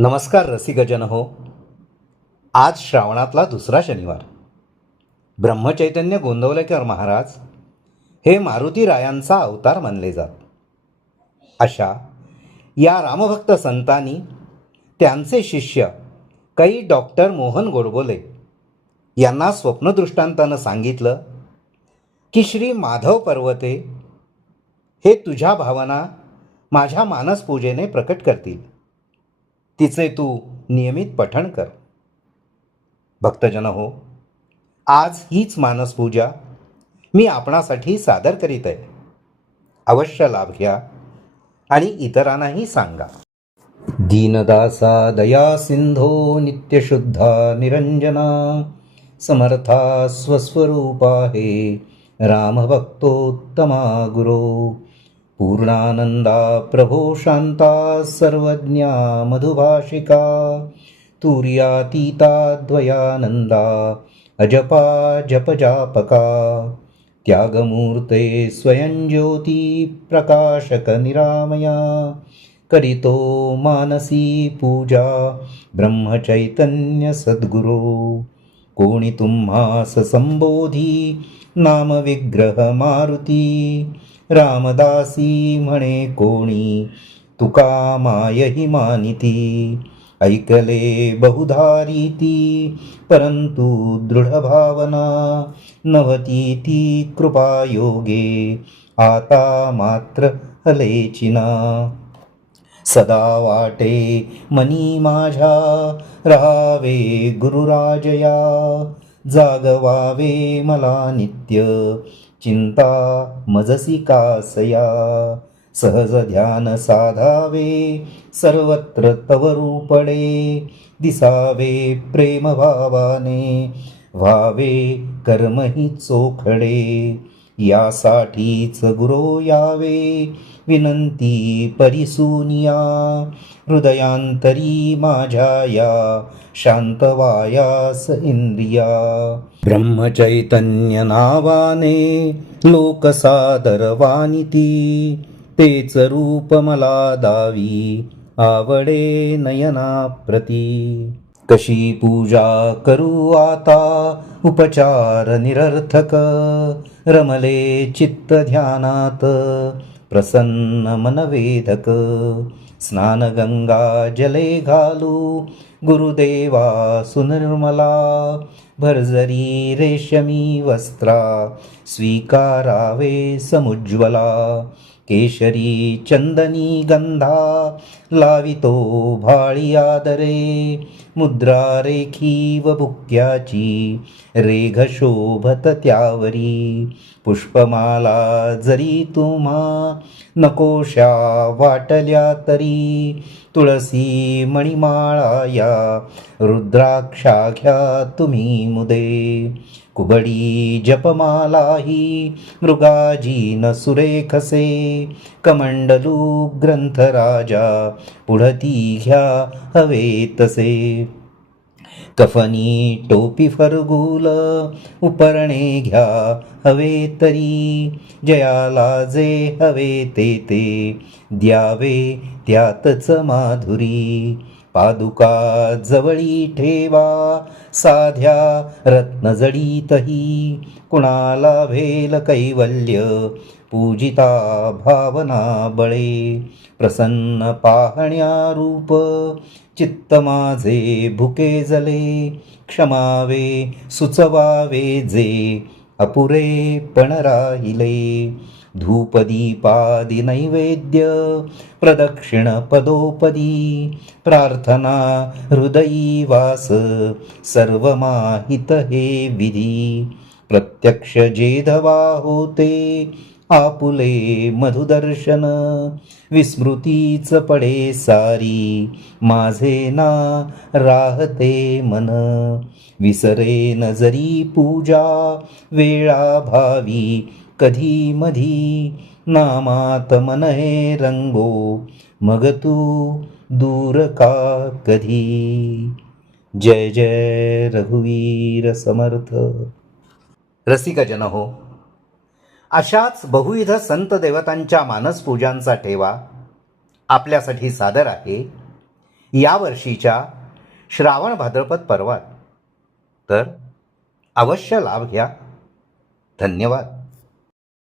नमस्कार रसिकजन हो. आज श्रावणातला दुसरा शनिवार. ब्रह्मचैतन्य गोंदवलेकर महाराज हे मारुती रायांचा अवतार मानले जात. अशा या रामभक्त संतांनी त्यांचे शिष्य काही डॉक्टर मोहन गोडबोले यांना स्वप्नदृष्टांतानं सांगितलं की श्री माधव पर्वते हे तुझ्या भावना माझ्या मानसपूजेने प्रकट करतील. तिचे तू नियमित पठण कर. भक्तजन हो आज हीच मानसपूजा मी आपणासाठी सादर करीत आहे. अवश्य लाभ घ्या आणि इतरांनाही सांगा. दीनदासा दया सिंधो नित्यशुद्धा निरंजना समर्था स्वस्वरूपा हे रामभक्तोत्तमा गुरो. पूर्णानंदा प्रभो शांता सर्वज्ञा मधुभाषिका तुर्यातीता द्वयानंदा अजपा जपजापका त्यागमूर्ते स्वयंज्योती प्रकाशक निरामया करितो मानसी पूजा ब्रह्मचैतन्य सद्गुरो कोणी तुम्हास संबोधी नाम विग्रह मारुती रामदासी म्हणे कोणी तुका मायही मानिती. ऐकले बहुधारीती परंतु दृढ भावना नवती ती कृपायोगे. आता मात्र हलेचिना सदा वाटे मनी माझ्या राहावे गुरुराजया. जागवावे मला नित्य चिंता मजसी कासया सहज ध्यान साधावे सर्वत्र तव रूपडे दिसावे प्रेम भावाने व्हावे कर्मही चोखडे. यासाठीच गुरो यावे. विनंती परिसूनिया. हृदयांतरी माझ्या या शांतवायास इंद्रिया. ब्रह्मचैतन्य नावाने लोकसादरवानिती तेच रूप मला दावी आवडे नयनाप्रती. कशी पूजा करू आता? उपचार निरर्थक. रमले चित्त ध्यानात. प्रसन्न मनवेदक स्नानगंगा जले घालू. गुरुदेवा सुनिर्मला. भरजरी रेशमी वस्त्रा स्वीकारावे समुज्ज्वला. केशरी चंदनी गंधा लावितो भाळी आदरे मुद्रा रेखी व बुक्याची रेघ शोभत त्यावरी पुष्पमाला जरी तुम्हा नकोशा वाटल्या तरी तुळसी मणिमाळा या रुद्राक्षा घ्या तुम्ही मुदे. कुबडी जपमालाही मृगाजी न सुरेखसे कमंडलू ग्रंथराजा पुढती घ्या हवे तसे कफनी टोपी फरगुल उपरणे घ्या हवे तरी जयाला जे हवे ते ते द्यावे त्यातच माधुरी. पादुका जवळी ठेवा साध्या रत्नजडीतही कुणाला भेल कैवल्य पूजिता भावना बळे. प्रसन्न पाहण्या रूप चित्त माझे भुके जले क्षमावे सुचवावे जे अपुरे पण राहिले धूपदीपादि नैवेद्य प्रदक्षिण पदोपदी प्रार्थना हृदयी वास सर्वमाहित हे विधी प्रत्यक्ष जेधवा होते आपुले मधुदर्शन विस्मृतीच पडे सारी माझे ना राहते मन विसरे नजरी पूजा वेळा भावी कधी मधी नामात मनये रंगो मग तू दूर का कधी? जय जय रघुवीर समर्थ. रसिकजन हो अशाच बहुविध संत देवतांच्या मानसपूजांचा ठेवा आपल्यासाठी सादर आहे या वर्षीच्या श्रावण भाद्रपद पर्वात. तर अवश्य लाभ घ्या. धन्यवाद.